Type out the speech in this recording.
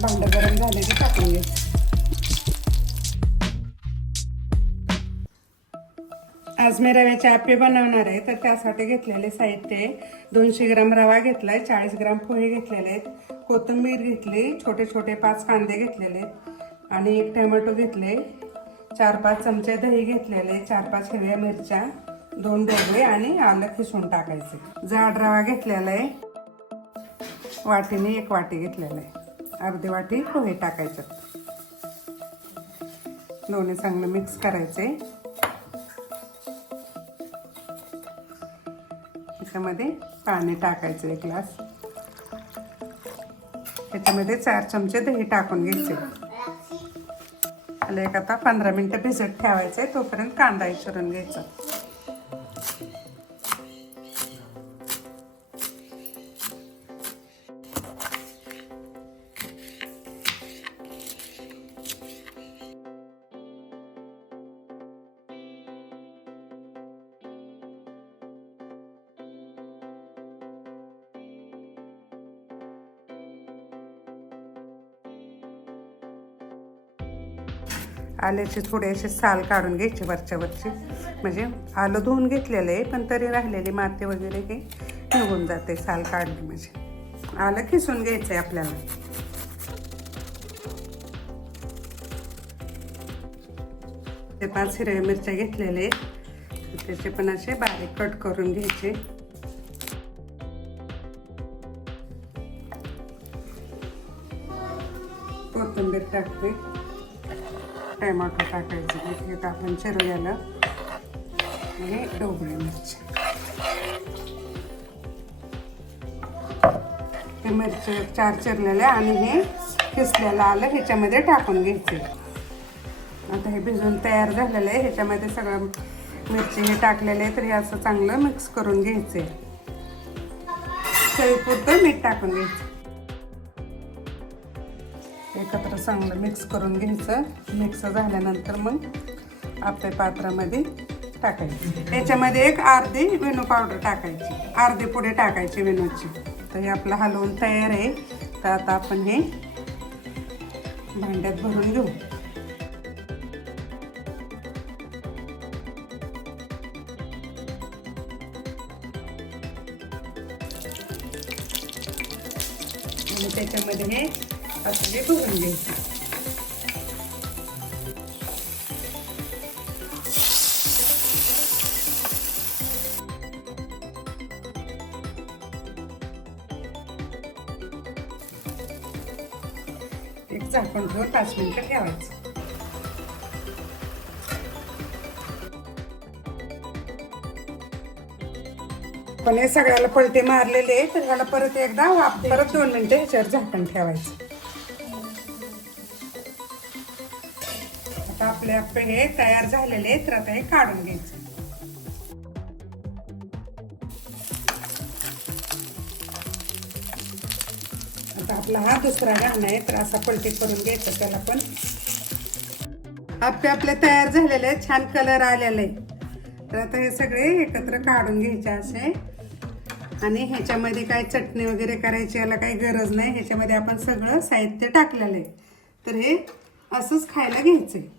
भांडं गरम झालेली टाकून घ्यायचं आज मी रव्याचे आपे बनवणार आहे तर त्यासाठी घेतलेले साहित्य आहे. दोनशे ग्राम रवा घेतला आहे चाळीस ग्राम पोहे घेतलेले आहेत. कोथिंबीर घेतली छोटे छोटे पाच कांदे घेतलेले आहेत. आणि एक टोमॅटो घेतले चार पाच चमचे दही घेतलेले चार पाच हिरव्या मिरच्या दोन ढोबळे आणि आलं खिसून टाकायचे. जाड रवा घेतलेला आहे. वाटीने एक वाटी घेतलेला आहे. अर्धे वाटी पोहे टाकायचे. दोन्ही चांगलं मिक्स करायचे. त्याच्यामध्ये पाणी टाकायचं एक ग्लास त्याच्यामध्ये चार चमचे दही टाकून घ्यायचे. आणि एक आता पंधरा मिनटं भिजत ठेवायचे तोपर्यंत कांदा चिरून घ्यायचा. आल्याचे थोडे असे साल काढून घ्यायचे वरच्या वरचे. म्हणजे आलं धुवून घेतलेलं आहे पण तरी राहिलेली माती वगैरे हे निघून जाते साल काढली म्हणजे. आलं खिसून घ्यायचं आहे आपल्याला. ते पाच हिरव्या मिरच्या घेतलेले आहेत. त्याचे पण असे बारीक कट करून घ्यायचे. कोथिंबीर टाकते. टॅमॅटो टाकायचं हे टाकून चिरलेलं. आणि ढोबळी मिरची. हे मिरची चार चिरलेले आणि हे किसलेलं आलं ह्याच्यामध्ये टाकून घ्यायचे. आता हे भिजून तयार झालेलं आहे. ह्याच्यामध्ये सगळं मिरची हे टाकलेले आहे तर हे असं चांगलं मिक्स करून घ्यायचे चवीपुरतं मीठ टाकून घ्यायचं. एकत्र चांगलं मिक्स करून घ्यायचं. मिक्स झाल्यानंतर मग आपल्या पात्रामध्ये टाकायचं. याच्यामध्ये एक अर्धी वेणू पावडर टाकायची. अर्धी पुढे टाकायची वेणूची तर हे आपलं हलवून तयार आहे. तर आता आपण हे भांड्यात भरून घेऊ. त्याच्यामध्ये हे असले एक झाकण ठेवून पाच मिनिटं ठेवायचं पण हे सगळ्याला पलटे मारलेले आहे तर ह्याला परत एकदा परत दोन मिनिटं ह्याच्यावर झाकण ठेवायचं. आता आपले आप्पे हे तयार झालेले आहेत तर आता हे काढून घ्यायचे. आता आपला हा दुसरा घाण आहे तर असा पलटी करून घ्यायचा त्याला पण. आप्पे आपले तयार झालेले आहेत छान कलर आलेले आहे तर आता हे सगळे एकत्र काढून घ्यायचे असे. आणि ह्याच्यामध्ये काय चटणी वगैरे करायची याला काही गरज नाही. ह्याच्यामध्ये आपण सगळं साहित्य टाकलेलं आहे. तर हे असंच खायला घ्यायचं आहे